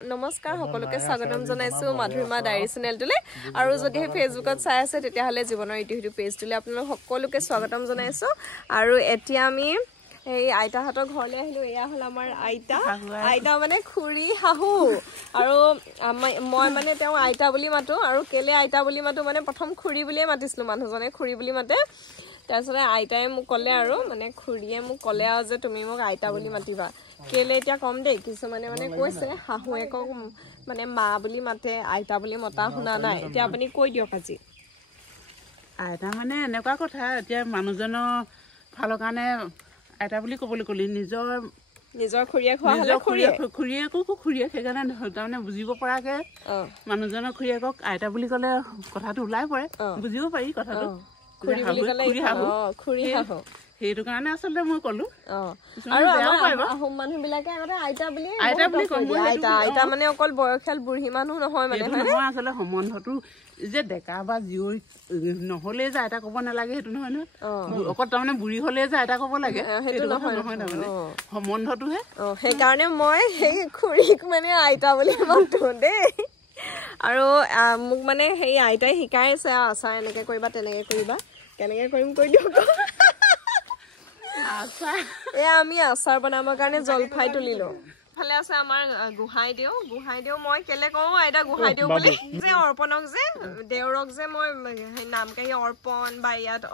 নমস্কাৰ সকলোকে স্বাগতম জনাইছো মাধুৰিমা ডায়েৰী চেনেলটোলৈ আৰু যদি ফেচবুকত চাই আছে তেতিয়াহলে জীৱনৰ ইতিহাস পেজটোলৈ আপোনালোক সকলোকে স্বাগতম জনাইছো আৰু এতিয়া আমি এই আইতাহঁতৰ ঘৰলৈ আহিলো এয়া হল আমাৰ আইতা মানে খুৰী হাহু আৰু মই মানে তেওঁ আইতা বুলি মাতো আৰু কেলে আইতা বুলি মাতো মানে প্ৰথম খুৰী বুলিয়ে মাতিছিলো মানুহজনে খুৰী বুলি মাতে তাৰপিছতে আইতাই মোক ক'লে আৰু মানে খুৰীয়ে মোক ক'লে আৰু যে তুমি মোক আইতা বুলি মাতিবা কেলে এতিয়া কম দেই কিছুমানে মানে কৈছে হাহুৱেকক মানে মা বুলি মাতে আইতা বুলি মতা শুনা নাই এতিয়া আপুনি কৈ দিয়ক আজি আইতা মানে এনেকুৱা কথা এতিয়া মানুহজনৰ ফালৰ কাৰণে আইতা বুলি ক'বলৈ ক'লি নিজৰ খুৰীয়েক হোৱা হ'লে খুৰীয়েকো খুৰীয়েক সেইকাৰণে তাৰমানে বুজিব পৰাকে মানুহজনৰ খুৰীয়েকক আইতা বুলি ক'লে কথাটো ওলাই পৰে বুজিব পাৰি কথাটো খুৰী বুলি ক'লে খুৰী হাহু সেইটো কাৰণে আচলতে মই ক'লো আৰু আহোম মানুহ বিলাকে আগতে আইতা বুলি আইতা মানে অকল বয়সীয়াল বুঢ়ী মানুহ নহয় মানে নহয় আচলতে সম্বন্ধটো যে ডেকা বা জীয়ৰী নহলে যে আইতা ক'ব নালাগে সেইটো নহয় নহয় অকল তাৰমানে বুঢ়ী হলে যে আইতা ক'ব লাগে সেইটো নহয় তাৰমানে সম্বন্ধটোহে সেইকাৰণে মই সেই খুৰীক মানে আইতা বুলি মাতো দেই আৰু মোক মানে সেই আইতাই শিকাই আছে আচাৰ এনেকে কৰিবা তেনেকে কৰিবা কেনেকে কৰিম কৈ দিয়ক এয়া আমি আচাৰ বনাবৰ কাৰণে জলফাই তুলিলো ফালে আছে আমাৰ গোহাঁই দিও মই কেলে কওঁ আইতা গোহাঁই দিও বুলি যে অৰ্পণক যে দেউৰক যে মই নাম কাঢ়ি অৰ্পণ বা ইয়াত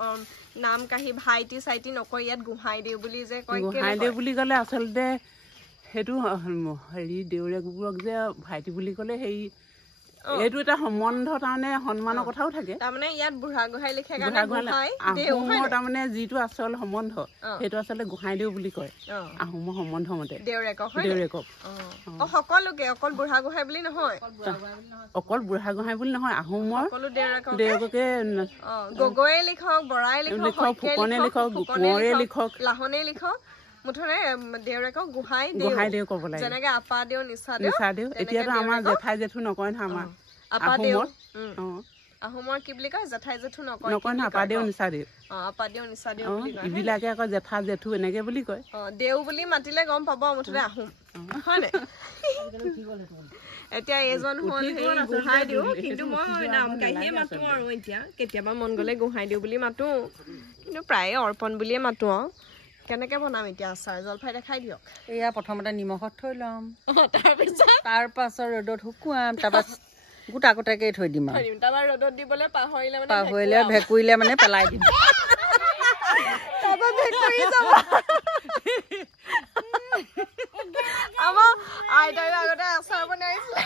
নাম কাঢ়ি ভাইটি চাইটি নকয় ইয়াত গোহাঁই দিও বুলি যে কয় গোহাঁই দিও বুলি ক'লে আচলতে সেইটো হেৰি দেউৰেকবোৰক যে ভাইটি বুলি ক'লে সেই এইটো এটা সম্বন্ধ তাৰমানে সন্মানৰ কথাও থাকে তাৰমানে ইয়াত বুঢ়া গোহাঁই লিখে কাৰণে আহোমৰ তাৰমানে যিটো আচল সম্বন্ধ সেইটো আচলতে গোহাঁই দিও বুলি কয় আহোমৰ সম্বন্ধ মতে দেউৰেকক সকলোকে অকল বুঢ়া গোহাঁই বুলি নহয় আহোমৰ দেউৰেককে গগৈয়ে লিখক বৰাই লিখক ফুকনে লিখক কোঁৱৰে লিখক লাহনে লিখক মুঠতে দেউৰেকক গোহাঁই দিও ক'ব লাগে যেনেকে আপা দিও নিচা দিও এতিয়াতো আমাৰ জেঠাই জেঠু নকয় নহয় আমাৰ আপা দিও আহোমৰ কি বুলি কয় জেঠাই জেঠু নকয় নহয় আপা দিও নিচা দিও আপা দিও নিচা দিও বুলি কয় ইবিলাকে আকৌ জেঠা জেঠু এনেকে বুলি কয় দেউ বুলি মাতিলে গম পাব মুঠতে আহোম হয়নে এতিয়া এজন হ'ল সেই গোহাঁই দিও কিন্তু মই নাম কাঢ়িয়ে মাতো আৰু এতিয়া কেতিয়াবা মন গ'লে গোহাঁই দিও বুলি মাতো কিন্তু প্ৰায়ে অৰ্পণ বুলিয়ে মাতো আৰু কেনেকে বনাম এতিয়া আচাৰ জলফাই দেখাই দিয়ক এয়া প্ৰথমতে নিমখত থৈ ল'ম তাৰ পাছত ৰ'দত শুকুৱাম তাৰপাছত গোটা গোটাকে থৈ দিম আৰু তাৰপৰা ৰ'দত দিবলৈ পাহৰিলে ভেকুৰিলে মানে পেলাই দিম আমাৰ আইতাই আগতে আচাৰ বনাইছিলে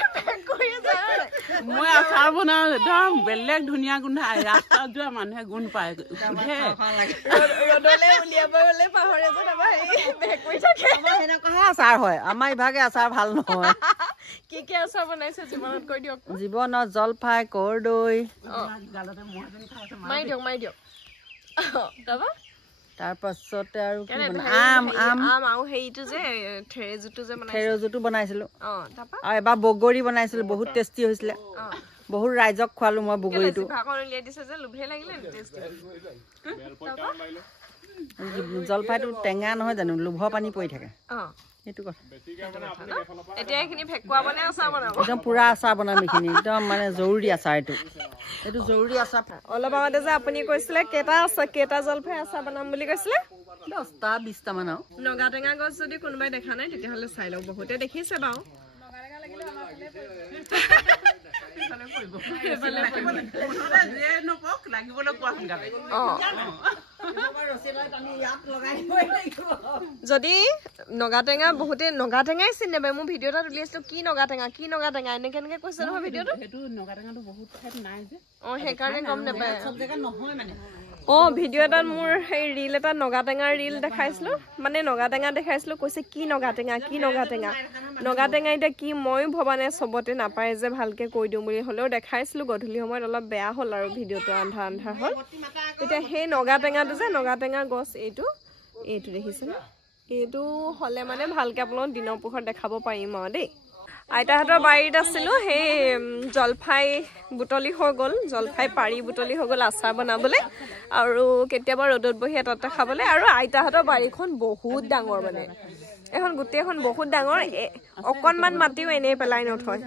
মই আচাৰ বনাও একদম বেলেগ ধুনীয়া গোন্ধ ৰাস্তাত যোৱা মানুহে গোন্ধ পায় ৰ'দলৈ উলিয়াব গ'লে পাহৰে যে তাৰপৰা ভেকুৰি থাকে সেনেকুৱাহে আচাৰ হয় আমাৰ ইভাগে আচাৰ ভাল নহয় কি আচাৰ বনাইছে জীৱনত কৈ দিয়ক জীৱনত জলফাই কৰ্দৈ মাৰি দিয়ক তাৰপৰা তাৰ পাছতে আৰু আম আৰু হেৰিটো যে থেৰেজুটো বনাইছিলো আৰু এবাৰ বগৰী বনাইছিলো বহুত টেষ্টি হৈছিলে বহুত ৰাইজক খোৱালো মই বগৰীটো জলফাইটো টেঙা নহয় জানো লোভ পানী পৰি থাকে সেইটো কথা একদম পুৰা আচাৰ বনাম এইখিনি একদম মানে জৰুৰী আচাৰ এইটো জৰুৰী আচাৰ অলপ আগতে যে আপুনি কৈছিলে কেইটা জলফাই আচাৰ বনাম বুলি কৈছিলে 10টা 20টা মান আৰু নগা টেঙা গছ যদি কোনোবাই দেখা নাই তেতিয়াহ'লে চাই লওক বহুতে দেখিছে বাৰু যদি নগা টেঙা বহুতে নগা টেঙাই চিনি নাপায় মোৰ ভিডিঅ' এটা উলিয়াইছিলো কি নগা টেঙা এনেকে কৈছে নহয় ভিডিঅ'টো সেইকাৰণে গম নাপায় ভিডিঅ' এটাত মোৰ সেই ৰিল এটা নগা টেঙাৰ ৰিল দেখাইছিলো মানে নগা টেঙা দেখাইছিলো কৈছে কি নগা টেঙা এতিয়া কি ময়ো ভবা নাই চবতে নাপায় যে ভালকে কৈ দিওঁ বুলি হ'লেও দেখাইছিলো গধূলি সময়ত অলপ বেয়া হ'ল আৰু ভিডিঅ'টো আন্ধাৰ হ'ল এতিয়া সেই নগা টেঙাটো যে নগা টেঙা গছ এইটো দেখিছেনে এইটো হ'লে মানে ভালকে আপোনালোক দিনৰ পোহৰত দেখাব পাৰিম আৰু দেই আইতাহঁতৰ বাৰীত আছিলো সেই জলফাই বুটলি হৈ গ'ল জলফাই পাৰি বুটলি হৈ গ'ল আচাৰ বনাবলৈ আৰু কেতিয়াবা ৰ'দত বহি এটা খাবলৈ আৰু আইতাহঁতৰ বাৰীখন বহুত ডাঙৰ মানে এখন গোটেইখন বহুত ডাঙৰ অকণমান মাটিও এনেই পেলাই নথয়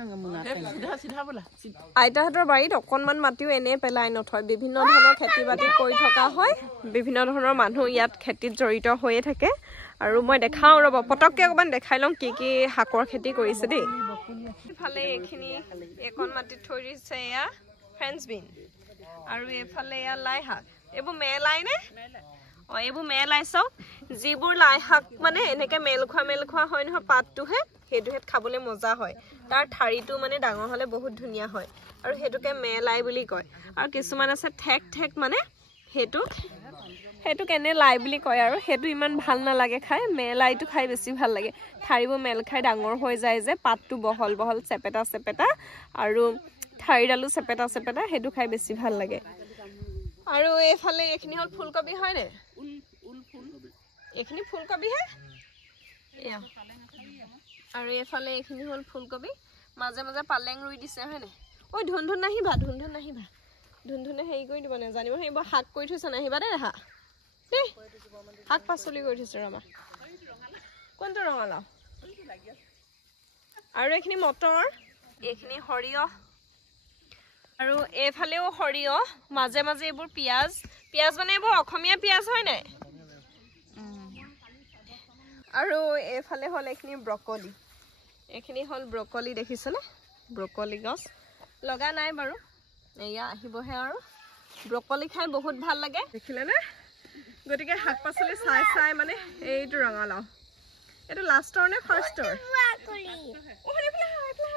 আইতাহঁতৰ বাৰীত অকণমান মাটিও এনেই পেলাই নথয় বিভিন্ন ধৰণৰ খেতি বাতি কৰি থকা হয় বিভিন্ন ধৰণৰ মানুহ ইয়াত খেতিত জড়িত হৈয়ে থাকে আৰু মই দেখাওঁ ৰ'ব পটককৈ অকণমান দেখাই লওঁ কি কি শাকৰ খেতি কৰিছে দেই ইফালে এইখিনি এইকণ মাটিত থৈ দিছে এয়া ফ্ৰেঞ্চ বিন আৰু এইফালে এয়া লাই শাক এইবোৰ মেলাই নে এইবোৰ মেলাই চাওক যিবোৰ লাই শাক মানে এনেকৈ মেল খোৱা হয় নহয় পাতটোহে সেইটোহে খাবলৈ মজা হয় তাৰ ঠাৰিটো মানে ডাঙৰ হ'লে বহুত ধুনীয়া হয় আৰু সেইটোকে মেলাই বুলি কয় আৰু কিছুমান আছে ঠেক মানে সেইটো কেনে লাই বুলি কয় আৰু সেইটো ইমান ভাল নালাগে খাই মেলাইটো খাই বেছি ভাল লাগে ঠাৰিবোৰ মেল খাই ডাঙৰ হৈ যায় যে পাতটো বহল চেপেটা আৰু ঠাৰিডালো চেপেটা সেইটো খাই বেছি ভাল লাগে আৰু এইফালে এইখিনি হ'ল ফুলকবি হয়নে এইখিনি ফুলকবিহে আৰু এইফালে এইখিনি হ'ল ফুলকবি মাজে মাজে পালেং ৰুই দিছে হয়নে ঐ ধুন নাহিবা ধুনে হেৰি কৰি দিব নাজানিব সেইবোৰ শাক কৰি থৈছে নাহিবা দেই ৰেহা দেই শাক পাচলি কৰি থৈছে ৰমা কোনটো ৰঙালাও আৰু এইখিনি মটৰ এইখিনি সৰিয়হ আৰু এইফালেও সৰিয়হ মাজে মাজে এইবোৰ পিঁয়াজ মানে এইবোৰ অসমীয়া পিঁয়াজ হয় নাই আৰু এইফালে হ'ল এইখিনি ব্ৰকলি দেখিছেনে ব্ৰকলি গছ লগা নাই বাৰু এয়া আহিবহে আৰু ব্ৰকলি খাই বহুত ভাল লাগে দেখিলেনে গতিকে শাক পাচলি চাই মানে এইটো ৰঙালাও এইটো লাষ্টৰ নে ফাৰ্ষ্টৰ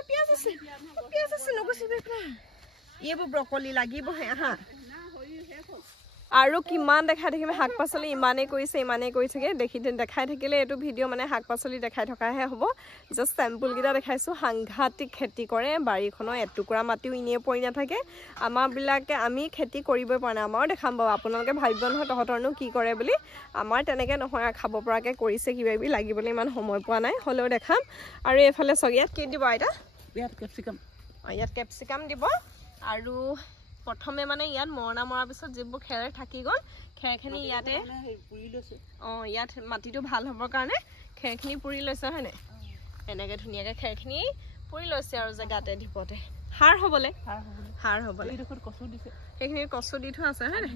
পিঁয়াজ আছে নগচিবি এইবোৰ ব্ৰকলি লাগিবহে হা আৰু কিমান দেখাই থাকিম শাক পাচলি ইমানেই কৰিছে দেখাই থাকিলে এইটো ভিডিঅ' মানে শাক পাচলি দেখাই থকাহে হ'ব জাষ্ট চেম্পুলকেইটা দেখাইছোঁ সাংঘাতিক খেতি কৰে বাৰীখনৰ এটুকুৰা মাটিও এনেই পৰি নাথাকে আমাৰবিলাকে আমি খেতি কৰিবই পৰা নাই আমাৰো দেখাম বাৰু আপোনালোকে ভাবিব নহয় তহঁতৰনো কি কৰে বুলি আমাৰ তেনেকৈ নহয় খাব পৰাকৈ কৰিছে কিবাকিবি লাগিবলৈ ইমান সময় পোৱা নাই হ'লেও দেখাম আৰু এইফালে চগিয়াত কি দিব আইতা ইয়াত কেপচিকাম দিব আৰু প্ৰথমে মানে ইয়াত মৰাৰ পিছত যিবোৰ খেৰ থাকি গ'ল খেৰখিনি ইয়াতে ইয়াত মাটিটো ভাল হ'বৰ কাৰণে খেৰখিনি পুৰি লৈছে হয়নে এনেকৈ ধুনীয়াকৈ খেৰখিনি পুৰি লৈছে আৰু জেগাতে ঢিপতে সাৰ হ'বলৈ সেইখিনি কচু দি থোৱা আছে হয়নে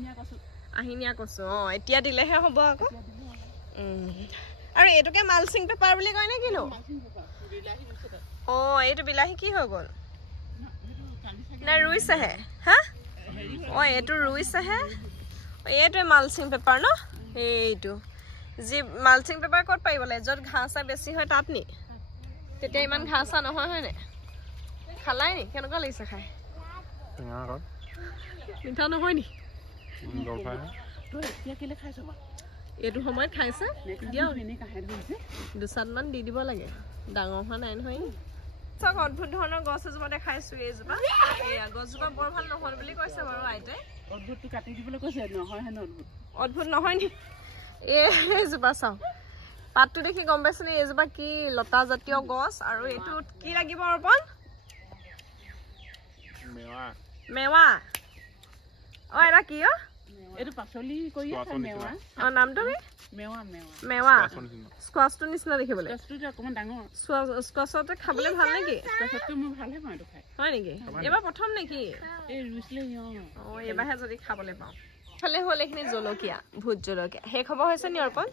আহিনীয়া কচু এতিয়া দিলেহে হ'ব আকৌ আৰু এইটোকে মালচিং পেপাৰ বুলি কয় নে কিনো এইটো বিলাহী কি হৈ গ'ল নে ৰুইছেহে হা এইটো ৰুইছেহে এইটোৱে মালচিং পেপাৰ ন এইটো যি মালচিং পেপাৰ ক'ত পাৰিব লাগে য'ত ঘাঁহ বেছি হয় তাত নি তেতিয়া ইমান ঘাঁহ নহয় হয়নে খালাই নি কেনেকুৱা লাগিছে খাই মিঠা নহয় নি এইটো সময়ত খাইছে দিয়ক দুচাটমান দি দিব লাগে ডাঙৰ হোৱা নাই নহয় চাওক অদ্ভুত ধৰণৰ গছ এজোপা দেখাইছো এইজোপা গছজোপা বৰ ভাল নহল বুলি কৈছে বাৰু আইতাই অদ্ভুত নহয় নি এইজোপা চাওক পাতটো দেখি গম পাইছেনে এইজোপা কি লতা জাতীয় গছ আৰু এইটোত কি লাগিব অৰ্পণ মেৱা এটা কি এইটো পাচলি কৰি আছে মেৱা নামটো কি মেৱা স্কোৱাচটো নিচিনা দেখিবলৈ অকণমান ডাঙৰ স্কোৱাচতে খাবলৈ ভাল নেকি মই ভালহে পাওঁ এইটো খাই হয় নেকি এইবাৰ প্ৰথম নেকি এইবাৰহে যদি খাবলৈ পাওঁ ইফালে হ'ল এইখিনি জলকীয়া ভোট জলকীয়া শেষ হ'ব হৈছে নি অৰ্পণ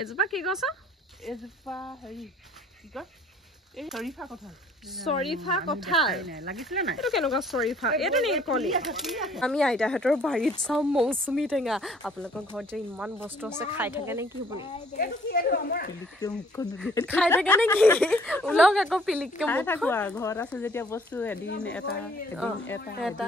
এজোপা কি গছ এজোপা হেৰি কি কয় এই চৰিফা কঁঠাল লাগিছিলে নাই এইটো কেনেকুৱা চৰিফা এইটো নি কলি আমি আইতাহঁতৰ বাৰীত চাওঁ মৌচুমী টেঙা আপোনালোকৰ ঘৰত যে ইমান বস্তু আছে খাই থাকে নে কি হ'ব খাই থাকে নেকি ওলাওক আকৌ পিলিককে ঘৰত আছে যেতিয়া বস্তু এদিন এটা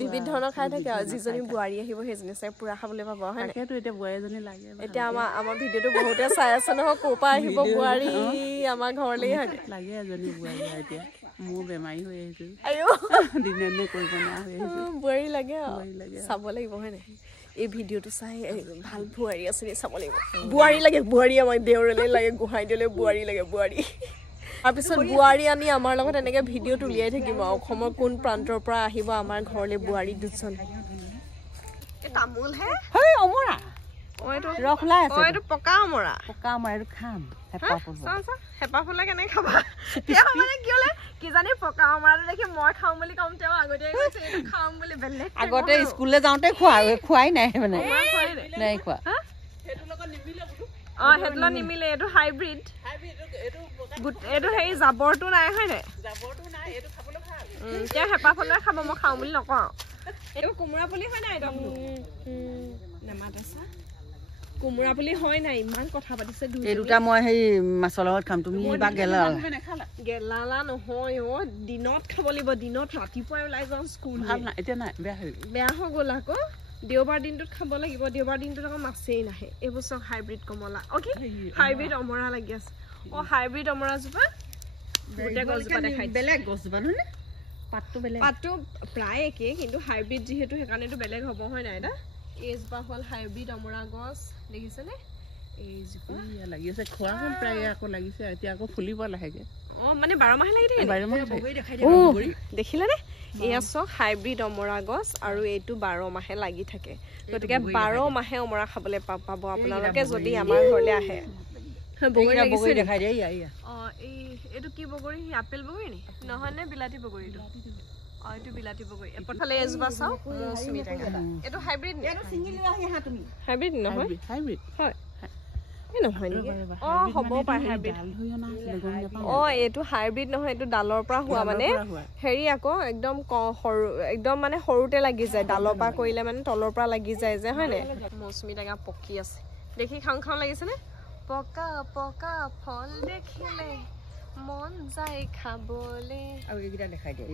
বিবিধ ধৰণৰ খাই থাকে আৰু যিজনী বোৱাৰী আহিব সেইজনী চাই পুৰা খাবলৈ পাব হয় সেইটো এতিয়া বোৱাৰীজনী লাগে এতিয়া আমাৰ ভিডিঅ'টো বহুতে চাই আছে নহয় ক'ৰ পৰা আহিব বোৱাৰী আমাৰ ঘৰলৈ লাগে এজনী এতিয়া মোৰ বেমাৰী হৈ আহিছো দিনে কৰিব নোৱাৰা হৈ আহিছো বোৱাৰী লাগে চাব লাগিব হয় নাই এই ভিডিঅ'টো চাই ভাল বোৱাৰী আছে চাব লাগিব বোৱাৰী লাগে বোৱাৰী আমাক দেউৰলৈ লাগে গোহাঁই দিলে বোৱাৰী লাগে বোৱাৰী তাৰপিছত বোৱাৰী আনি আমাৰ লগত এনেকৈ ভিডিঅ'ত উলিয়াই থাকিব অসমৰ কোন প্ৰান্তৰ পৰা আহিব আমাৰ ঘৰলৈ বোৱাৰী দুজন তামোল হে অমৰা ৰস ওলাই আছে এইটো পকা অমৰা এইটো খাম হেঁপাহ ফুলা কেনেকে খাবা তেওঁ মানে কি হলে কিজানি পকা অমৰাটো দেখি মই খাম বুলি কম তেওঁ আগতে কৈছে এইটো খাম বুলি বেলেগ আগতে স্কুললৈ যাওঁতে খোৱাই নাই মানে নাই খোৱা সেইটো নিমিলে এইটো হাইব্ৰিড এইটো হেৰি জাবৰটো নাই হয় নাই তেওঁ হেঁপাহ ফুলা খাব মই খাওঁ বুলি নকওঁ এইটো কোমোৰা পুলি হয় নাই নেমাতেছা কোমোৰা পুলি হয় নাই ইমান কথা পাতিছে এই দুটা মই সেই মাছৰ লগত খাম তুমি বা গেলালা নহয় অ দিনত খাব লাগিব দিনত ৰাতিপুৱাই ওলাই যাওঁ স্কুল বেয়া হৈ গ'ল আকৌ দেওবাৰ দিনটোত খাব লাগিব দেওবাৰ দিনটোত আকৌ মাছেই নাহে এইবছৰ হাইব্ৰিড কমলা অকে হাইব্ৰিড অমৰা লাগি আছে অ হাইব্ৰিড অমৰাজোপা গোটেই গছজোপা দেখাই বেলেগ গছজোপা নহয় নে পাতটো প্ৰায় একেই কিন্তু হাইব্ৰিড যিহেতু সেইকাৰণেতো বেলেগ হ'ব হয় নাই এটা এইজোপা হ'ল হাইব্ৰিড অমৰা গছ দেখিছেনে এইজোপা লাগি আছে খোৱা হ'ল প্ৰায় আকৌ লাগিছে এতিয়া আকৌ ফুলিব লাহেকে অ মানে 12 মাহে লাগি থাকে দেখিলানে এয়া চক হাইব্ৰিড অমৰা গছ আৰু এইটো 12 মাহে লাগি থাকে গতিকে 12 মাহে অমৰা খাবলৈ পাব আপোনালোকে যদি আমাৰ ঘৰলৈ আহে বগৰী দেখাই দিয়ে এইটো কি বগৰী আপেল বগৰী নি নহয় নে বিলাতী বগৰীটো এইটো বিলাতী বগৰী এপৰফালে এজোপা চাও মৌচুমী টেঙা এইটো হাইব্ৰিড হাইব্ৰিড নহয় হাইব্ৰিড হয় নহয় নেকি হ'ব পাৰে হাইব্ৰিড এইটো হাইব্ৰিড নহয় এইটো ডালৰ পৰা হোৱা মানে হেৰি আকৌ একদম সৰু একদম মানে সৰুতে লাগি যায় ডালৰ পৰা কৰিলে মানে তলৰ পৰা লাগি যায় যে হয় নাই মৌচুমী টেঙা পকি আছে দেখি খাওঁ খাওঁ লাগিছেনে পকা পকা ফল দেখিলে মন যায় খাবলে আৰু এইকেইটা দেখাই দিয়ে